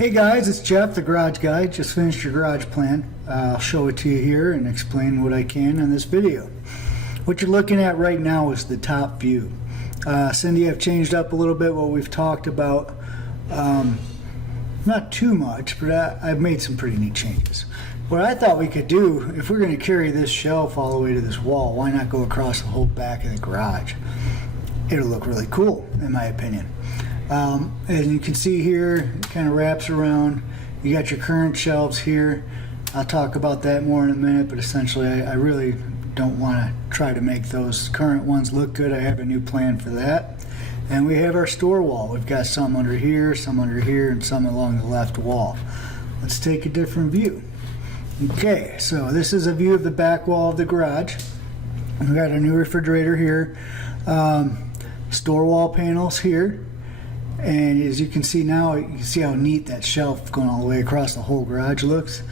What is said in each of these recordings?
Hey guys, it's Jeff, the Garage Guy. Just finished your garage plan. I'll show it to you here and explain what I can in this video. What you're looking at right now is the top view. Cindy, I've changed up a little bit what we've talked about. Not too much, but I've made some pretty neat changes. What I thought we could do, if we're going to carry this shelf all the way to this wall, why not go across the whole back of the garage? It'll look really cool, in my opinion. As you can see here, it kind of wraps around. You got your current shelves here. I'll talk about that more in a minute, but essentially I really don't want to try to make those current ones look good. I have a new plan for that. And we have our store wall. We've got some under here, and some along the left wall. Let's take a different view. Okay, so this is a view of the back wall of the garage. We've got a new refrigerator here, store wall panels here. And as you can see now, you can see how neat that shelf going all the way across the whole garage looks.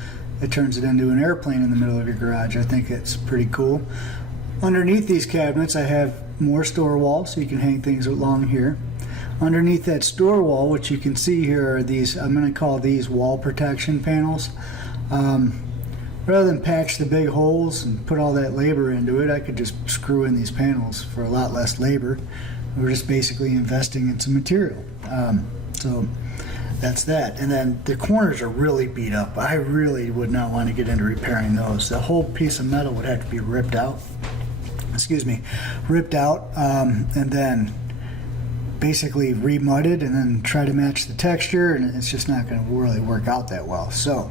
It turns it into an airplane in the middle of your garage. I think it's pretty cool. Underneath these cabinets, I have more store wall, so you can hang things along here. Underneath that store wall, what you can see here are these, I'm going to call these wall protection panels. Rather than patch the big holes and put all that labor into it, I could just screw in these panels for a lot less labor. We're just basically investing in some material. So that's that. And then the corners are really beat up. I really would not want to get into repairing those. The whole piece of metal would have to be ripped out. Ripped out, and then basically remudded and then try to match the texture, and it's just not going to really work out that well. So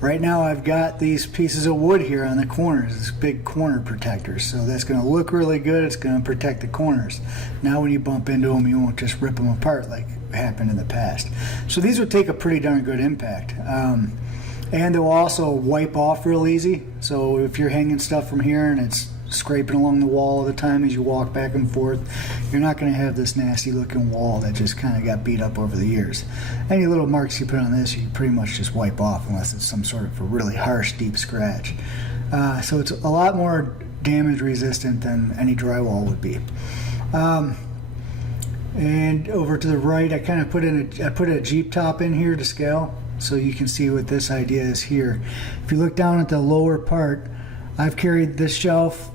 right now I've got these pieces of wood here on the corners, these big corner protectors. So that's going to look really good. It's going to protect the corners. Now when you bump into them, you won't just rip them apart like happened in the past. So these would take a pretty darn good impact. And they'll also wipe off real easy. So if you're hanging stuff from here and it's scraping along the wall all the time as you walk back and forth, you're not going to have this nasty looking wall that just kind of got beat up over the years. Any little marks you put on this, you can pretty much just wipe off unless it's some sort of a really harsh, deep scratch. So it's a lot more damage resistant than any drywall would be. And over to the right, I kind of put a Jeep top in here to scale, so you can see what this idea is here. If you look down at the lower part, I've carried this shelf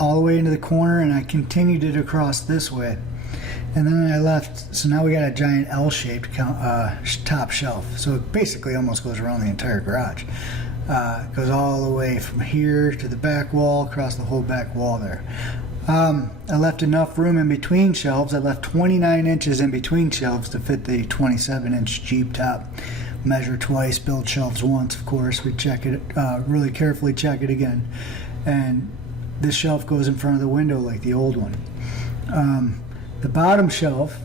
all the way into the corner, and I continued it across this way, and then I left. So now we got a giant L-shaped top shelf. So it basically almost goes around the entire garage. It goes all the way from here to the back wall, across the whole back wall there. I left enough room in between shelves. I left 29 inches in between shelves to fit the 27-inch Jeep top. Measure twice, build shelves once, of course. We check it, really carefully check it again. And this shelf goes in front of the window like the old one. The bottom shelf,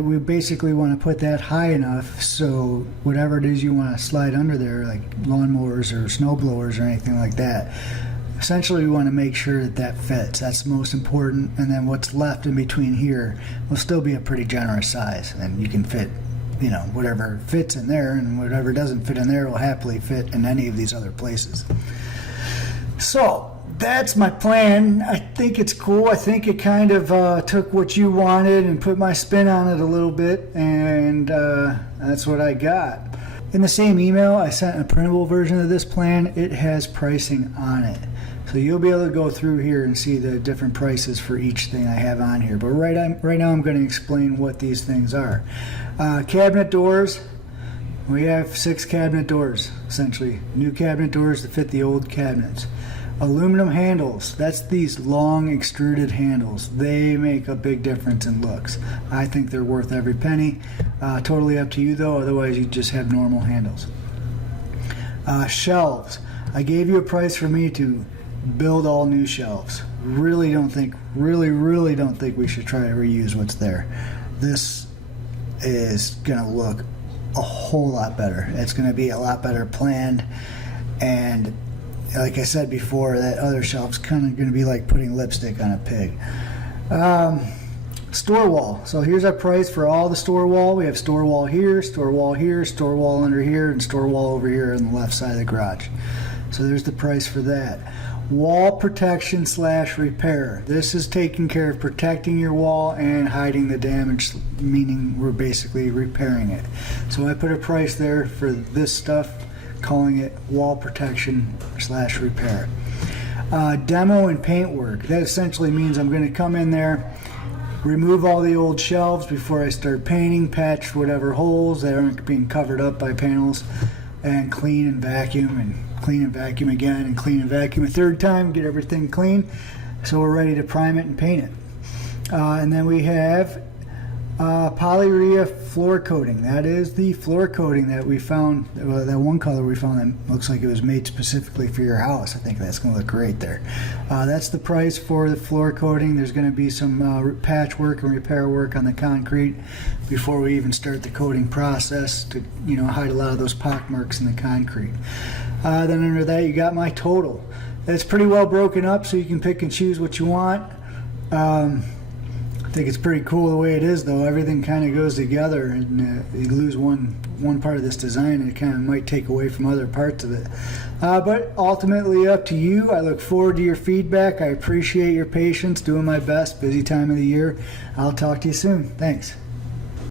we basically want to put that high enough so whatever it is you want to slide under there, like lawnmowers or snow blowers or anything like that, essentially we want to make sure that that fits. That's the most important. And then what's left in between here will still be a pretty generous size, and you can fit, you know, whatever fits in there, and whatever doesn't fit in there will happily fit in any of these other places. So that's my plan. I think it's cool. I think it kind of took what you wanted and put my spin on it a little bit, and that's what I got. In the same email, I sent a printable version of this plan. It has pricing on it. So you'll be able to go through here and see the different prices for each thing I have on here. But right now I'm going to explain what these things are. Cabinet doors. We have 6 cabinet doors, essentially. New cabinet doors to fit the old cabinets. Aluminum handles. That's these long extruded handles. They make a big difference in looks. I think they're worth every penny. Totally up to you though, otherwise you just have normal handles. Shelves. I gave you a price for me to build all new shelves. Really don't think we should try to reuse what's there. This is gonna look a whole lot better. It's gonna be a lot better planned, and like I said before, that other shelf's kind of gonna be like putting lipstick on a pig. Store wall. So here's our price for all the store wall. We have store wall here, store wall here, store wall under here, and store wall over here on the left side of the garage. So there's the price for that. wall protection / repair. This is taking care of protecting your wall and hiding the damage, meaning we're basically repairing it. So I put a price there for this stuff, calling it wall protection / repair. Demo and paint work. That essentially means I'm going to come in there, remove all the old shelves before I start painting, patch whatever holes that aren't being covered up by panels, and clean and vacuum, and clean and vacuum again, and clean and vacuum a third time, get everything clean, so we're ready to prime it and paint it. And then we have polyurea floor coating. That is the floor coating that we found, that one color we found that looks like it was made specifically for your house. I think that's going to look great there. That's the price for the floor coating. There's going to be some patchwork and repair work on the concrete before we even start the coating process to, you know, hide a lot of those pock marks in the concrete. Then under that you got my total. It's pretty well broken up so you can pick and choose what you want. I think it's pretty cool the way it is, though. Everything kind of goes together, and you lose one part of this design and it kind of might take away from other parts of it. But ultimately up to you. I look forward to your feedback. I appreciate your patience, doing my best. Busy time of the year. I'll talk to you soon. Thanks.